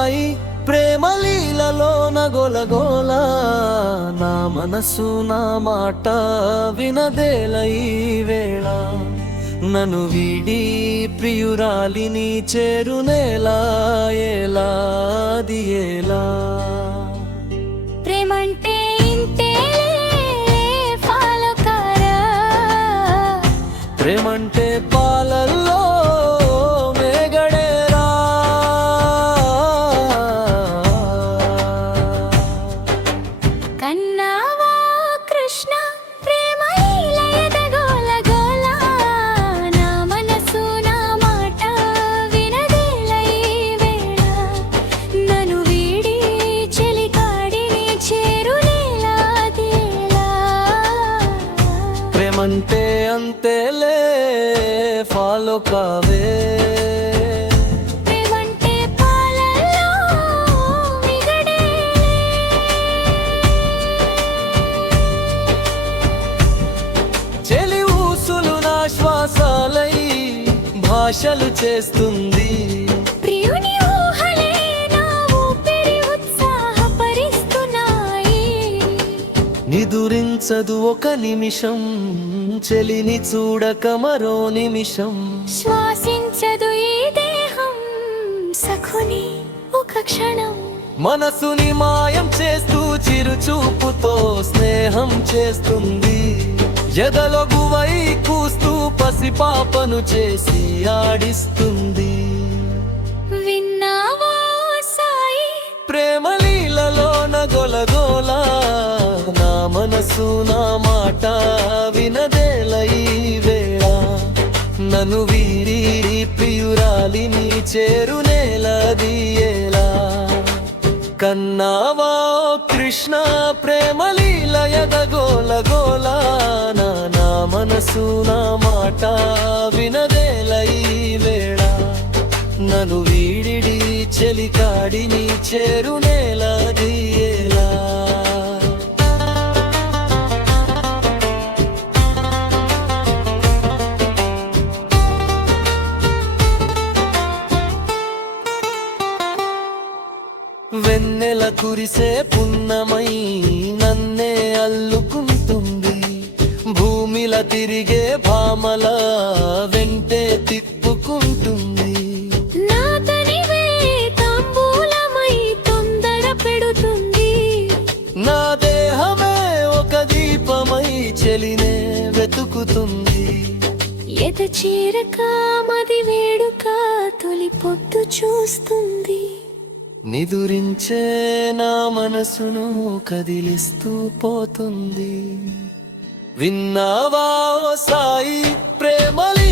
సాయి ప్రేమలీలలో నగొలగోల నా మనసు నా మాట వినదేల ఈ వేళ నన్ను వీడి ప్రియురాలిని చేరునేలా ఏలాది ఎలా ప్రేమంటే ఫాలో కారా ప్రేమంటే పాలల్లో మేగడేరా కన్నావా కృష్ణ ప్రేమ ఎదగోల గోల నా మనసు నా మాట వినదేల ఈ వేళ నన్ను వీడి చెలికాడిని చేరునేలా తేలా ప్రేమంటే అంతేలే ఫాలో కావే ప్రేమంటే పాలల్లో మిగడేలే చెలి ఊసులు నా శ్వాసాలై భాషలు చేస్తుంది ప్రియుని ఊహలే నా ఊపిరి ఉత్సాహపరిస్తున్నాయి నిదురించదు ఒక నిమిషం చెలిని చూడక మరో నిమిషం శ్వాసించదు ఈ దేహం సఖుని ఒక క్షణం మనసుని మాయం చేస్తూ చిరుచూపుతో స్నేహం చేస్తుంది ఎదలో గువై కూస్తూ పసిపాపను చేసి ఆడిస్తుంది విన్నావా సాయి ప్రేమలీలలో నగొలగోల నా మనసు నా మాట వినదేల ఈ వేళ నన్ను వీరి ప్రియురాలిని చేరునేలది ఎలా కన్నావా కృష్ణ ప్రేమలీల ఎదగోల గోల నా మనసు నా మాట వినదేల ఈ వేళ నన్ను వీడిడి చెలికాడిని చేరునేలది ఎలా వెన్నెల కురిసే పున్నమై నన్నే అల్లుకుంటుంది భూమిల తిరిగే భామల వెంటే తిప్పుకుంటుంది నా తనివే తాంబూలమై తొందర పెడుతుంది నా దేహమే ఒక దీపమై చెలినే వెతుకుతుంది ఎద చేరక మది వేడుక తొలి పొద్దు చూస్తుంది నిదురించే నా మనసును కదిలిస్తూ పోతుంది విన్నావా ఓ సాయి ప్రేమలి